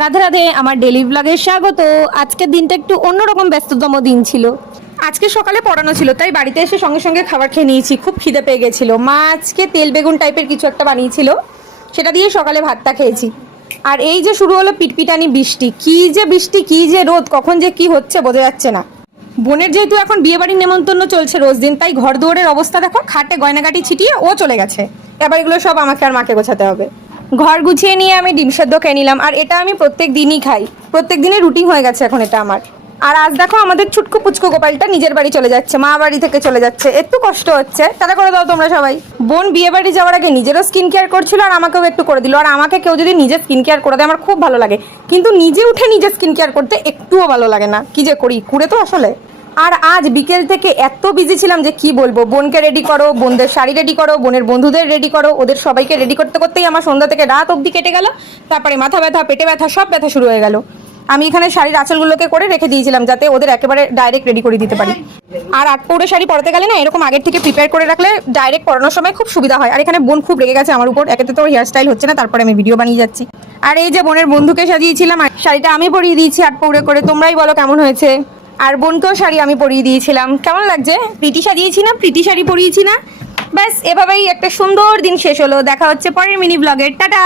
রাধে রাধে, আমার ডেলি ব্লগে স্বাগত। আজকের দিনটা একটু অন্যরকম ব্যস্ততম দিন ছিল। আজকে সকালে পড়ানো ছিল, তাই বাড়িতে এসে সঙ্গে সঙ্গে খাবার খেয়ে নিয়েছি। খুব খিদে পেয়ে গেছিলো। মা আজকে তেল বেগুন টাইপের কিছু একটা বানিয়েছিল, সেটা দিয়ে সকালে ভাতটা খেয়েছি। আর এই যে শুরু হলো পিটপিটানি বৃষ্টি, বৃষ্টি কি যে রোদ, কখন যে কি হচ্ছে বোঝা যাচ্ছে না। বোনের যেহেতু এখন বিয়েবাড়ির নেমন্তন্ন চলছে রোজ দিন, তাই ঘর দুয়ারের অবস্থা দেখো, খাটে গয়নাগাটি ছিটিয়ে ও চলে গেছে। এবার এগুলো সব আমাকে আর মাকে গোছাতে হবে। ঘর গুছিয়ে নিয়ে আমি ডিম সেদ্ধ খেয়ে নিলাম। আর এটা আমি প্রত্যেক দিনই খাই, প্রত্যেক দিনের রুটিন হয়ে গেছে এখন এটা আমার। আর আজ দেখো আমাদের ছুটকু পুচকু গোপালটা নিজের বাড়ি চলে যাচ্ছে, মা বাড়ি থেকে চলে যাচ্ছে। একটু কষ্ট হচ্ছে, তাহলে করে দাও তোমরা সবাই। বোন বিয়ে বাড়ি যাওয়ার আগে নিজেরও স্কিন কেয়ার করছিল, আর আমাকেও একটু করে দিল। আর আমাকে কেউ যদি নিজের স্কিন কেয়ার করে দেয় আমার খুব ভালো লাগে, কিন্তু নিজে উঠে নিজের স্কিন কেয়ার করতে একটুও ভালো লাগে না। কি যে করি, কুড়ে তো আসলে। আর আজ বিকেল থেকে এত বিজি ছিলাম যে কি বলবো। বোনকে রেডি করো, বোনদের শাড়ি রেডি করো, বোনের বন্ধুদের রেডি করো, ওদের সবাইকে রেডি করতে করতেই আমার সন্ধ্যা থেকে রাত অবধি কেটে গেল। তারপরে মাথা ব্যথা, পেটে ব্যথা, সব ব্যথা শুরু হয়ে গেল। আমি এখানে শাড়ির আঁচলগুলোকে করে রেখে দিয়েছিলাম, যাতে ওদের একেবারে ডাইরেক্ট রেডি করে দিতে পারি। আর আট পৌড়ে শাড়ি পরতে গেলে না, এরকম আগের থেকে প্রিপেয়ার করে রাখলে ডাইরেক্ট পরানোর সময় খুব সুবিধা হয়। আর এখানে বোন খুব রেগে গেছে আমার উপর, একেতে তো হেয়ার স্টাইল হচ্ছে না, তারপরে আমি ভিডিও বানিয়ে যাচ্ছি। আর এই যে বোনের বন্ধুকে সাজিয়েছিলাম, আর শাড়িটা আমি পরিয়ে দিয়েছি আট পৌড়ে করে। তোমরাই বলো কেমন হয়েছে। আর বোনকেও শাড়ি আমি পরিয়ে দিয়েছিলাম। কেমন লাগছে? প্রীতি সাজিয়েছি না, প্রীতি শাড়ি পরিয়েছি না। ব্যাস এভাবেই একটা সুন্দর দিন শেষ হলো। দেখা হচ্ছে পরের মিনি ব্লগের। টাটা।